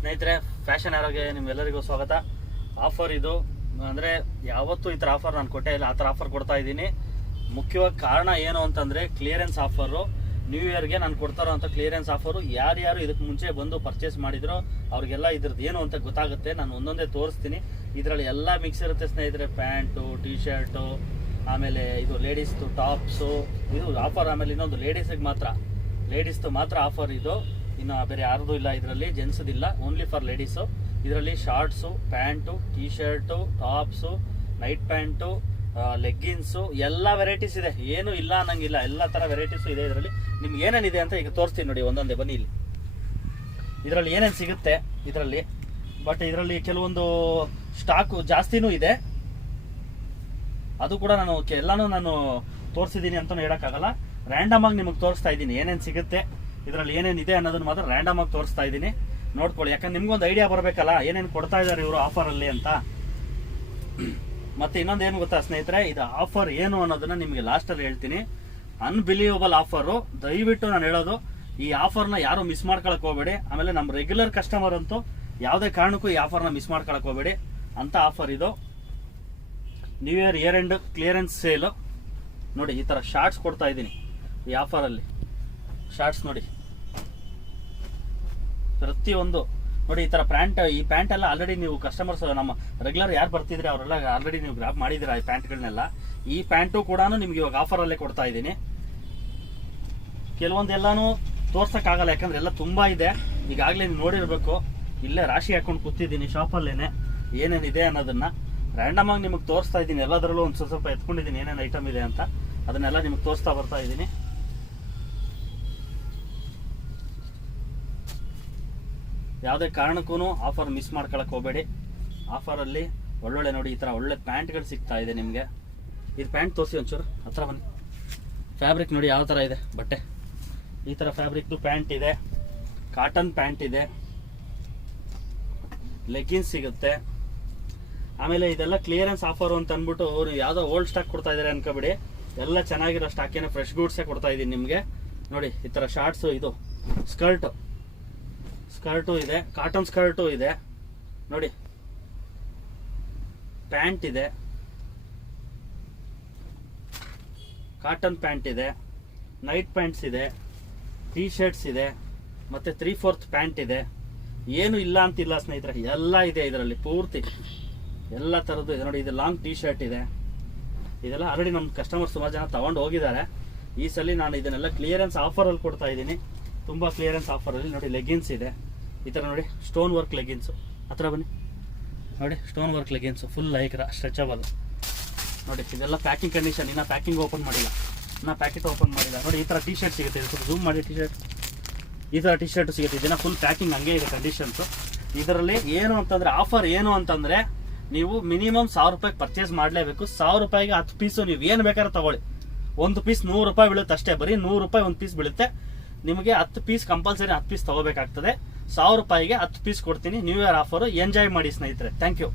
ಸ್ನೇಹಿತರೆ, ಫ್ಯಾಷನ್ ಆರೋಗ್ಯ ನಿಮ್ಗೆಲ್ಲರಿಗೂ ಸ್ವಾಗತ. ಆಫರ್ ಇದು ಅಂದರೆ ಯಾವತ್ತೂ ಈ ಥರ ಆಫರ್ ನಾನು ಕೊಟ್ಟೇ ಇಲ್ಲ. ಆ ಥರ ಆಫರ್ ಕೊಡ್ತಾ ಇದ್ದೀನಿ. ಮುಖ್ಯವಾಗಿ ಕಾರಣ ಏನು ಅಂತಂದರೆ ಕ್ಲಿಯರೆನ್ಸ್ ಆಫರು. ನ್ಯೂ ಇಯರ್ಗೆ ನಾನು ಕೊಡ್ತಾರೋ ಅಂತ ಕ್ಲಿಯರೆನ್ಸ್ ಆಫರು. ಯಾರ್ಯಾರು ಇದಕ್ಕೆ ಮುಂಚೆ ಬಂದು ಪರ್ಚೇಸ್ ಮಾಡಿದ್ರೋ ಅವ್ರಿಗೆಲ್ಲ ಇದ್ರದ್ದು ಏನು ಅಂತ ಗೊತ್ತಾಗುತ್ತೆ. ನಾನು ಒಂದೊಂದೇ ತೋರಿಸ್ತೀನಿ. ಇದರಲ್ಲಿ ಎಲ್ಲ ಮಿಕ್ಸ್ ಇರುತ್ತೆ ಸ್ನೇಹಿತರೆ. ಪ್ಯಾಂಟು, ಟಿ ಶರ್ಟು, ಆಮೇಲೆ ಇದು ಲೇಡೀಸ್ದು ಟಾಪ್ಸು, ಇದು ಆಫರ್. ಆಮೇಲೆ ಇನ್ನೊಂದು ಲೇಡೀಸ್ದು ಮಾತ್ರ ಆಫರ್ ಇದು. ಇನ್ನು ಬೇರೆ ಯಾರ್ದು ಇಲ್ಲ ಇದರಲ್ಲಿ, ಜೆಂಟ್ಸ್ದಿಲ್ಲ, ಓನ್ಲಿ ಫಾರ್ ಲೇಡೀಸು. ಇದರಲ್ಲಿ shorts, pant, T shirt, tops, night pant, leggings, ಎಲ್ಲ ವೆರೈಟೀಸ್ ಇದೆ. ಏನು ಇಲ್ಲ ಅನ್ನಂಗಿಲ್ಲ, ಎಲ್ಲ ಥರ ವೆರೈಟೀಸು ಇದೆ ಇದರಲ್ಲಿ. ನಿಮ್ಗೆ ಏನೇನಿದೆ ಅಂತ ಈಗ ತೋರಿಸ್ತೀನಿ ನೋಡಿ, ಒಂದೊಂದೇ ಬನ್ನಿ. ಇಲ್ಲಿ ಇದರಲ್ಲಿ ಏನೇನು ಸಿಗುತ್ತೆ ಇದರಲ್ಲಿ. ಬಟ್ ಇದರಲ್ಲಿ ಕೆಲವೊಂದು ಸ್ಟಾಕು ಜಾಸ್ತಿನೂ ಇದೆ. ಅದು ಕೂಡ ಎಲ್ಲಾನು ನಾನು ತೋರಿಸಿದ್ದೀನಿ ಅಂತಲೂ ಹೇಳೋಕ್ಕಾಗಲ್ಲ. ರ್ಯಾಂಡಮ್ ಆಗಿ ನಿಮಗೆ ತೋರಿಸ್ತಾ ಇದ್ದೀನಿ ಏನೇನು ಸಿಗುತ್ತೆ ಇದರಲ್ಲಿ, ಏನೇನಿದೆ ಅನ್ನೋದನ್ನ ಮಾತ್ರ ರ್ಯಾಂಡಮ್ ಆಗಿ ತೋರಿಸ್ತಾ ಇದ್ದೀನಿ. ನೋಡ್ಕೊಳ್ಳಿ, ಯಾಕಂದ್ರೆ ನಿಮ್ಗೊಂದು ಐಡಿಯಾ ಬರಬೇಕಲ್ಲ ಏನೇನು ಕೊಡ್ತಾ ಇದ್ದಾರೆ ಇವರು ಆಫರಲ್ಲಿ ಅಂತ. ಮತ್ತೆ ಇನ್ನೊಂದೇನು ಗೊತ್ತಾ ಸ್ನೇಹಿತರೆ, ಇದು ಆಫರ್ ಏನು ಅನ್ನೋದನ್ನ ನಿಮಗೆ ಲಾಸ್ಟಲ್ಲಿ ಹೇಳ್ತೀನಿ. Unbelievable offer. ದಯವಿಟ್ಟು ನಾನು ಹೇಳೋದು, ಈ ಆಫರ್ನ ಯಾರು ಮಿಸ್ ಮಾಡ್ಕೊಳಕ್ ಹೋಗಬೇಡಿ. ಆಮೇಲೆ ನಮ್ಮ ರೆಗ್ಯುಲರ್ ಕಸ್ಟಮರ್ ಅಂತೂ ಯಾವುದೇ ಕಾರಣಕ್ಕೂ ಈ ಆಫರ್ನ ಮಿಸ್ ಮಾಡ್ಕೊಳಕ್ ಹೋಗಬೇಡಿ ಅಂತ ಆಫರ್ ಇದು. New year end clearance sale. ನೋಡಿ, ಈ ಥರ ಶಾರ್ಟ್ಸ್ ಕೊಡ್ತಾ ಇದ್ದೀನಿ ಈ ಆಫರಲ್ಲಿ. ಶಾರ್ಟ್ಸ್ ನೋಡಿ, ಪ್ರತಿಯೊಂದು ನೋಡಿ. ಈ ಥರ ಈ ಪ್ಯಾಂಟ್ ಎಲ್ಲ ಆಲ್ರೆಡಿ ನೀವು ಕಸ್ಟಮರ್ಸ್, ನಮ್ಮ ರೆಗ್ಯುಲರ್ ಯಾರು ಬರ್ತಿದ್ರೆ ಅವರೆಲ್ಲ ಆಲ್ರೆಡಿ ನೀವು ಗ್ರಾಪ್ ಮಾಡಿದ್ದೀರಾ ಈ ಪ್ಯಾಂಟ್ಗಳನ್ನೆಲ್ಲ. ಈ ಪ್ಯಾಂಟು ಕೂಡ ನಿಮ್ಗೆ ಇವಾಗ ಆಫರಲ್ಲೇ ಕೊಡ್ತಾ ಇದ್ದೀನಿ. ಕೆಲವೊಂದೆಲ್ಲಾನು ತೋರ್ಸೋಕ್ಕಾಗಲ್ಲ, ಯಾಕಂದ್ರೆ ಎಲ್ಲ ತುಂಬ ಇದೆ. ಈಗಾಗಲೇ ನೀವು ನೋಡಿರ್ಬೇಕು. ಇಲ್ಲೇ ರಾಶಿ ಹಾಕೊಂಡು ಕೂತಿದ್ದೀನಿ ಶಾಪಲ್ಲೇನೆ, ಏನೇನಿದೆ ಅನ್ನೋದನ್ನ ರ್ಯಾಂಡಮ್ ಆಗಿ ನಿಮಗೆ ತೋರಿಸ್ತಾ ಇದ್ದೀನಿ. ಎಲ್ಲದರಲ್ಲೂ ಒಂದು ಸ್ವಲ್ಪ ಎತ್ಕೊಂಡಿದ್ದೀನಿ ಏನೇನು ಐಟಮ್ ಇದೆ ಅಂತ, ಅದನ್ನೆಲ್ಲ ನಿಮಗೆ ತೋರಿಸ್ತಾ ಬರ್ತಾ ಇದ್ದೀನಿ. ಯಾವುದೇ ಕಾರಣಕ್ಕೂ ಆಫರ್ ಮಿಸ್ ಮಾಡ್ಕೊಳಕ್ಕೆ ಹೋಗಬೇಡಿ. ಆಫರಲ್ಲಿ ಒಳ್ಳೊಳ್ಳೆ ನೋಡಿ, ಈ ಥರ ಒಳ್ಳೆ ಪ್ಯಾಂಟ್ಗಳು ಸಿಗ್ತಾ ಇದೆ ನಿಮಗೆ. ಇದು ಪ್ಯಾಂಟ್ ತೋರಿಸಿ ಒಂಚೂರು, ಹತ್ರ ಬನ್ನಿ. ಫ್ಯಾಬ್ರಿಕ್ ನೋಡಿ ಯಾವ ಥರ ಇದೆ ಬಟ್ಟೆ. ಈ ಥರ ಫ್ಯಾಬ್ರಿಕ್ದು ಪ್ಯಾಂಟ್ ಇದೆ, ಕಾಟನ್ ಪ್ಯಾಂಟ್ ಇದೆ, ಲೆಗ್ಗಿನ್ಸ್ ಸಿಗುತ್ತೆ. ಆಮೇಲೆ ಇದೆಲ್ಲ ಕ್ಲಿಯರೆನ್ಸ್ ಆಫರು ಅಂತ ಅಂದ್ಬಿಟ್ಟು ನೀವು ಯಾವುದೋ ಓಲ್ಡ್ ಸ್ಟಾಕ್ ಕೊಡ್ತಾ ಇದ್ದಾರೆ ಅನ್ಕೋಬೇಡಿ. ಎಲ್ಲ ಚೆನ್ನಾಗಿರೋ ಸ್ಟಾಕೇನೆ, ಫ್ರೆಶ್ ಗೂಡ್ಸೇ ಕೊಡ್ತಾ ಇದ್ದೀನಿ ನಿಮಗೆ. ನೋಡಿ, ಈ ಥರ ಶಾರ್ಟ್ಸು, ಇದು ಸ್ಕರ್ಟು ಇದೆ, ಕಾಟನ್ ಸ್ಕರ್ಟು ಇದೆ ನೋಡಿ, ಪ್ಯಾಂಟ್ ಇದೆ, ಕಾಟನ್ ಪ್ಯಾಂಟ್ ಇದೆ, ನೈಟ್ ಪ್ಯಾಂಟ್ಸ್ ಇದೆ, ಟೀ ಶರ್ಟ್ಸ್ ಇದೆ, ಮತ್ತೆ 3/4 ಪ್ಯಾಂಟ್ ಇದೆ. ಏನು ಇಲ್ಲ ಅಂತಿಲ್ಲ ಸ್ನೇಹಿತರೆ, ಎಲ್ಲ ಇದೆ ಇದರಲ್ಲಿ ಪೂರ್ತಿ, ಎಲ್ಲ ಥರದ್ದು ಇದೆ ನೋಡಿ. ಇದು ಲಾಂಗ್ ಟೀ ಶರ್ಟ್ ಇದೆ. ಇದೆಲ್ಲ ಆಲ್ರೆಡಿ ನಮ್ಮ ಕಸ್ಟಮರ್ ಸುಮಾರು ಜನ ತಗೊಂಡು ಹೋಗಿದ್ದಾರೆ. ಈ ಸಲ ನಾನು ಇದನ್ನೆಲ್ಲ ಕ್ಲಿಯರೆನ್ಸ್ ಆಫರಲ್ಲಿ ಕೊಡ್ತಾ ಇದ್ದೀನಿ, ತುಂಬ ಕ್ಲಿಯರೆನ್ಸ್ ಆಫರಲ್ಲಿ. ನೋಡಿ, ಲೆಗ್ಗಿನ್ಸ್ ಇದೆ ಈ ಥರ ನೋಡಿ, ಸ್ಟೋನ್ ವರ್ಕ್ ಲೆಗ್ಗಿನ್ಸು. ಹತ್ರ ಬನ್ನಿ ನೋಡಿ, stone work leggings, full Lycra, stretchable ನೋಡಿ. ಇದೆಲ್ಲ ಪ್ಯಾಕಿಂಗ್ ಕಂಡೀಷನ್, ಇನ್ನು ಪ್ಯಾಕಿಂಗ್ ಓಪನ್ ಮಾಡಿಲ್ಲ, ಇನ್ನು ಪ್ಯಾಕೆಟ್ ಓಪನ್ ಮಾಡಿಲ್ಲ. ನೋಡಿ, ಈ ಥರ ಟಿ ಶರ್ಟ್ ಸಿಗುತ್ತೆ. ಸ್ವಲ್ಪ ಝೂಮ್ ಮಾಡಿ, ಟಿ ಶರ್ಟ್, ಈ ಥರ ಟಿ ಶರ್ಟ್ ಸಿಗುತ್ತೆ. ಇದನ್ನ ಫುಲ್ ಪ್ಯಾಕಿಂಗ್ ಹಂಗೆ ಇದೆ ಕಂಡೀಷನ್ಸು. ಇದರಲ್ಲಿ ಏನು ಅಂತಂದರೆ, ಆಫರ್ ಏನು ಅಂತಂದರೆ, ನೀವು ಮಿನಿಮಮ್ 1000 ರೂಪಾಯಿಗೆ ಪರ್ಚೇಸ್ ಮಾಡಲೇಬೇಕು. 1000 ರೂಪಾಯಿಗೆ 10 ಪೀಸು ನೀವು ಏನು ಬೇಕಾದ್ರೆ ತಗೊಳ್ಳಿ. ಒಂದು ಪೀಸ್ 100 ರೂಪಾಯಿ ಬೀಳುತ್ತೆ ಅಷ್ಟೇ, ಬರೀ 100 ರೂಪಾಯಿ ಒಂದು ಪೀಸ್ ಬೀಳುತ್ತೆ. ನಿಮಗೆ 10 ಪೀಸ್ ಕಂಪಲ್ಸರಿ 10 ಪೀಸ್ ತಗೋಬೇಕಾಗ್ತದೆ. 1000 ರೂಪಾಯಿಗೆ 10 ಪೀಸ್ ಕೊಡ್ತೀನಿ. New year offer. ಎಂಜಾಯ್ ಮಾಡಿ ಸ್ನೇಹಿತರೆ. Thank you.